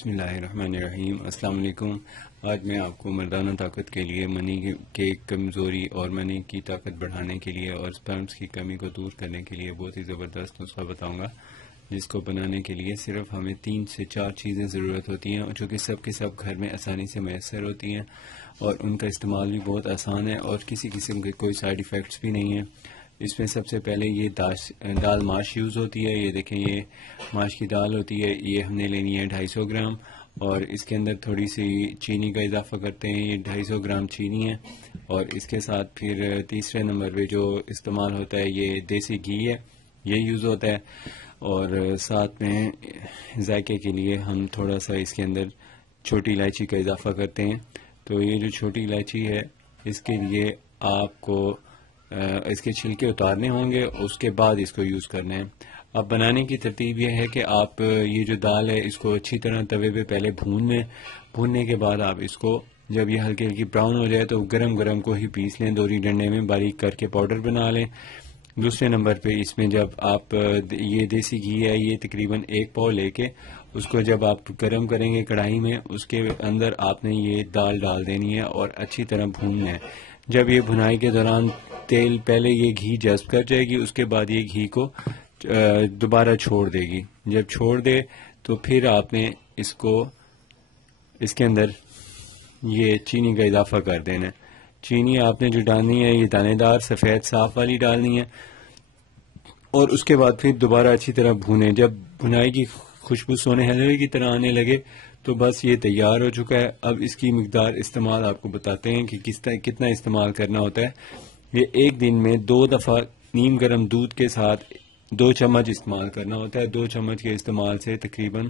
بسم اللہ الرحمن الرحیم۔ السلام علیکم۔ آج میں آپ کو مردانہ طاقت کے لیے منی کے کمزوری اور منی کی طاقت بڑھانے کے لیے اور سپرمز کی کمی کو دور کرنے کے لیے بہت ہی زبردست نسخہ بتاؤں گا، جس کو بنانے کے لیے صرف ہمیں 3 سے 4 چیزیں ضرورت ہوتی ہیں، جو کہ سب کے سب گھر میں آسانی سے میسر ہوتی ہیں اور ان کا استعمال بھی بہت آسان ہے اور کسی قسم کے کوئی سائیڈ ایفیکٹس بھی نہیں ہیں۔ اس میں سب سے پہلے یہ دال ماش یوز ہوتی ہے۔ یہ دیکھیں، یہ ماش کی دال ہوتی ہے، یہ ہم نے لینی ہے 250 گرام، اور اس کے اندر تھوڑی سی چینی کا اضافہ کرتے ہیں۔ یہ 250 گرام چینی ہے، اور اس کے ساتھ پھر تیسرے نمبر پہ جو استعمال ہوتا ہے یہ دیسی گھی ہے، یہ یوز ہوتا ہے، اور ساتھ میں ذائقے کے لیے ہم تھوڑا سا اس کے اندر چھوٹی الائچی کا اضافہ کرتے ہیں۔ تو یہ جو چھوٹی الائچی ہے، اس کے لیے آپ کو اس کے چھلکے اتارنے ہوں گے، اس کے بعد اس کو یوز کرنا ہے۔ اب بنانے کی ترتیب یہ ہے کہ آپ یہ جو دال ہے اس کو اچھی طرح توے پہ پہلے بھون لیں۔ بھوننے کے بعد آپ اس کو جب یہ ہلکی ہلکی براؤن ہو جائے تو گرم گرم کو ہی پیس لیں، دوری ڈنڈے میں باریک کر کے پاؤڈر بنا لیں۔ دوسرے نمبر پہ اس میں جب آپ یہ دیسی گھی ہے، یہ تقریباً 1 پاؤ لے کے اس کو جب آپ گرم کریں گے کڑھائی میں، اس کے اندر آپ نے یہ دال ڈال دینی ہے اور اچھی طرح بھوننا ہے۔ جب یہ بھنائی کے دوران تیل پہلے یہ گھی جذب کر جائے گی، اس کے بعد یہ گھی کو دوبارہ چھوڑ دے گی۔ جب چھوڑ دے تو پھر آپ نے اس کے اندر یہ چینی کا اضافہ کر دینا ہے۔ چینی آپ نے جو ڈالنی ہے یہ دانے دار سفید صاف والی ڈالنی ہے، اور اس کے بعد پھر دوبارہ اچھی طرح بھونیں۔ جب بھنائی کی خوشبو سونے حلوے کی طرح آنے لگے تو بس یہ تیار ہو چکا ہے۔ اب اس کی مقدار استعمال آپ کو بتاتے ہیں کہ کتنا استعمال کرنا ہوتا ہے۔ یہ ایک دن میں 2 دفعہ نیم گرم دودھ کے ساتھ 2 چمچ استعمال کرنا ہوتا ہے۔ 2 چمچ کے استعمال سے تقریباً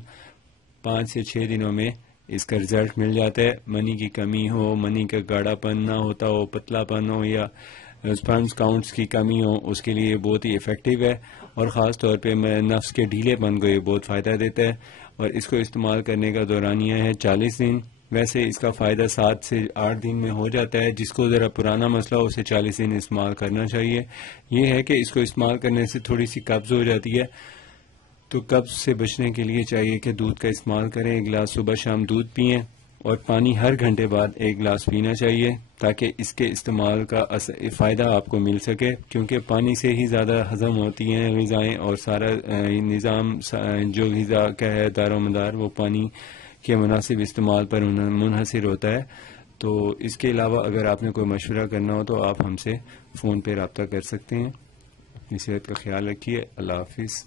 5 سے 6 دنوں میں اس کا رزلٹ مل جاتا ہے۔ منی کی کمی ہو، منی کا گاڑھا پن نہ ہوتا ہو، پتلا پن ہو، یا سپرمز کاؤنٹس کی کمی ہو، اس کے لیے بہت ہی ایفیکٹو ہے، اور خاص طور پہ نفس کے ڈھیلے پن کو یہ بہت فائدہ دیتا ہے، اور اس کو استعمال کرنے کا دورانیہ ہے 40 دن۔ ویسے اس کا فائدہ 7 سے 8 دن میں ہو جاتا ہے۔ جس کو ذرا پرانا مسئلہ ہو اسے 40 دن استعمال کرنا چاہیے۔ یہ ہے کہ اس کو استعمال کرنے سے تھوڑی سی قبض ہو جاتی ہے، تو قبض سے بچنے کے لیے چاہیے کہ دودھ کا استعمال کریں۔ 1 گلاس صبح شام دودھ پئیں، اور پانی ہر گھنٹے بعد 1 گلاس پینا چاہیے، تاکہ اس کے استعمال کا فائدہ آپ کو مل سکے، کیونکہ پانی سے ہی زیادہ ہضم ہوتی ہیں غذائیں، اور سارا نظام جو غذا کا ہے دار و مدار وہ پانی کے مناسب استعمال پر منحصر ہوتا ہے۔ تو اس کے علاوہ اگر آپ نے کوئی مشورہ کرنا ہو تو آپ ہم سے فون پہ رابطہ کر سکتے ہیں۔ اپنی صحت کا خیال رکھیے۔ اللہ حافظ۔